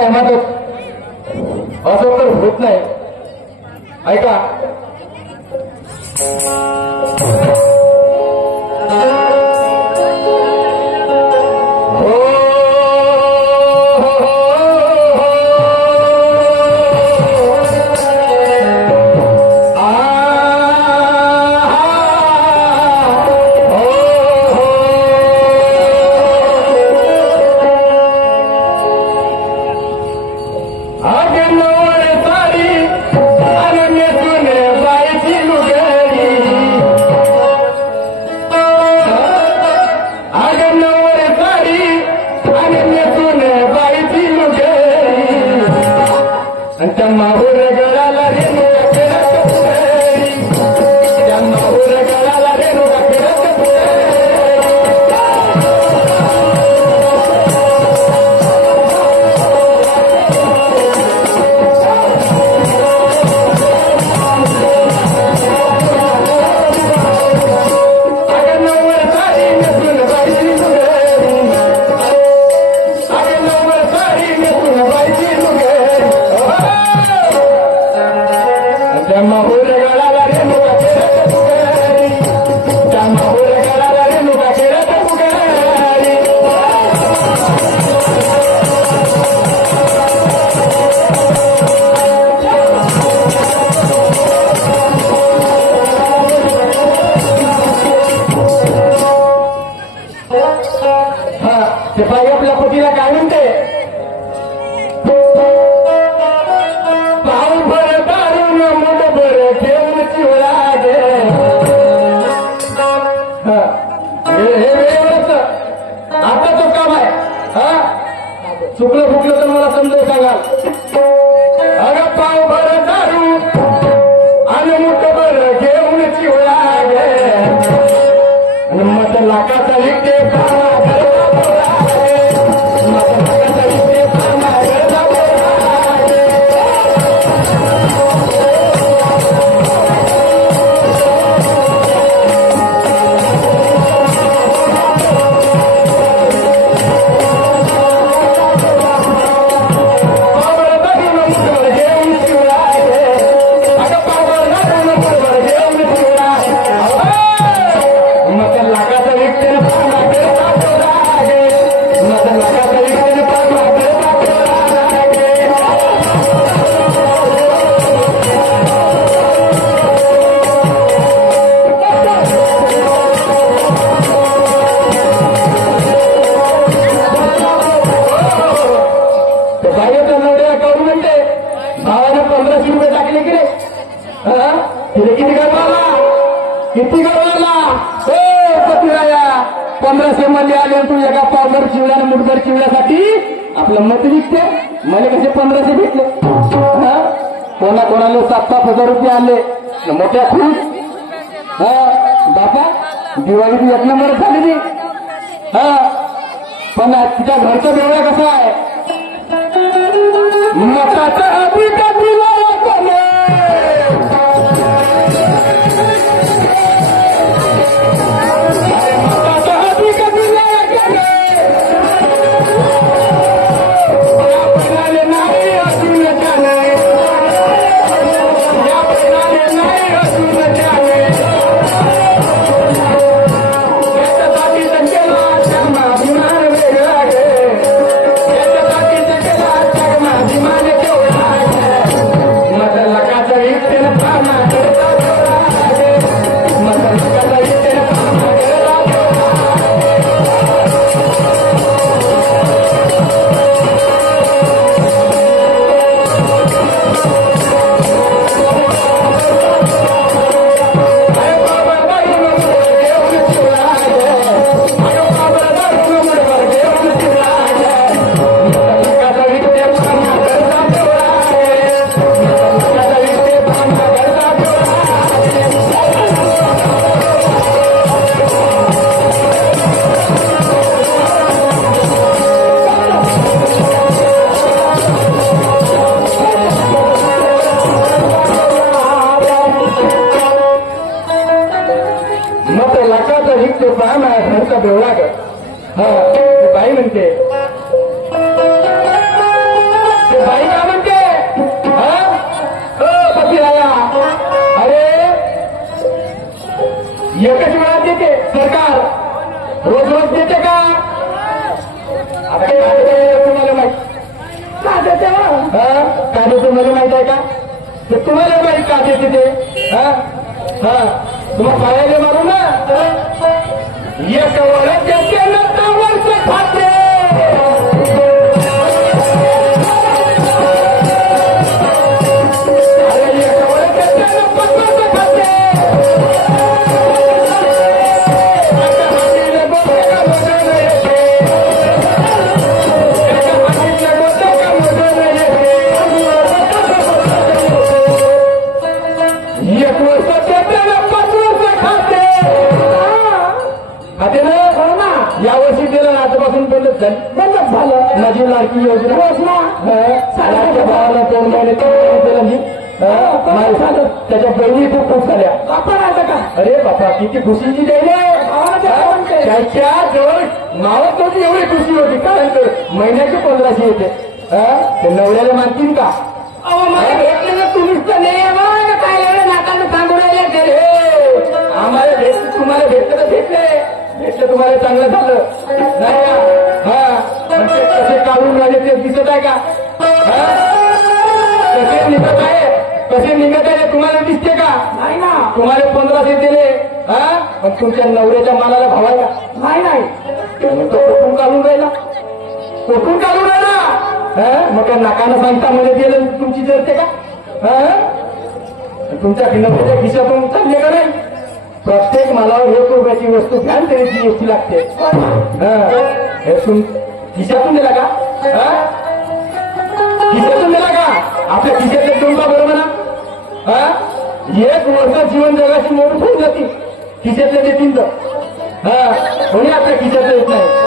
टायमातच असं तर होत नाही. ऐका आपल्या पतीला काय म्हणते पाऊल भर दारून मुलं भर ठेवून चिवळा गे हे वेळेवरच आता तो काम आहे. हा चुकलं फुकलं तर मला समजून सांगाल. अगं पाव भर दारू आणि मुठ भर घेऊन चिवळा गे आणि मग लाखाचा विकते किती गरवाला हो पतिराया 1500 मध्ये आले तू एका पावभर चिवड्याने मुठभर चिवड्यासाठी आपलं मत विकते. मला कसे 1500 भेटले. कोणाला 7,000 रुपये आले मोठ्या खूप. बापा दिवाळी 1 नंबर झालेली. पण तिच्या घरचं बेवड्या कसं आहे मताचा अधिकार दिला का देते मला माहित आहे का? ते तुम्हाला माहित का देते ते? हा हा तुम्हाला पायाने मारू ना एक वळत वर्ष खाते यावर्षी दिलं ना आतापासून बंदच झालं माझी लाडकी योजना सालाच्या भावाला 2 महिने दिलं मी झालं त्याच्या बहिणी खूप झाल्या आपण आता का अरे बापा किती खुशीची त्याच्या जवळ मावत नव्हती एवढी खुशी होती कारण महिन्याचे 1500 येते ते नवऱ्याला मानतील का भेटले ना तुम्हीच तर नाही काय एवढं नाकानं सांगून राहिले आम्हाला भेटले तुम्हाला भेटलं तर भेटलं तुम्हाला चांगलं झालं नाही म्हणजे कसे काढून राहिले ते दिसत आहे का कसे निघत आहे कसे निघत आहे तुम्हाला दिसते का नाही ना तुम्हाला 1500 दिले पण तुमच्या नवऱ्याच्या मालाला भाव आहे का नाही तो कोठून काढून राहिला मग त्या नाकानं सांगता मध्ये दिलं तुमची जरते का तुमच्या नवऱ्याच्या खिशातून चालले का नाही प्रत्येक मालावर 1 रुपयाची वस्तू घ्याल तरी जीएसटी लागते हे खिशातून दिला का खिशातून दिला का आपल्या खिशातले तुमचा बरोबर ना 1 वर्ष जीवन जगाची मोठी होऊन जातील खिशातले देतील तर कोणी आपल्या खिशातले येत नाही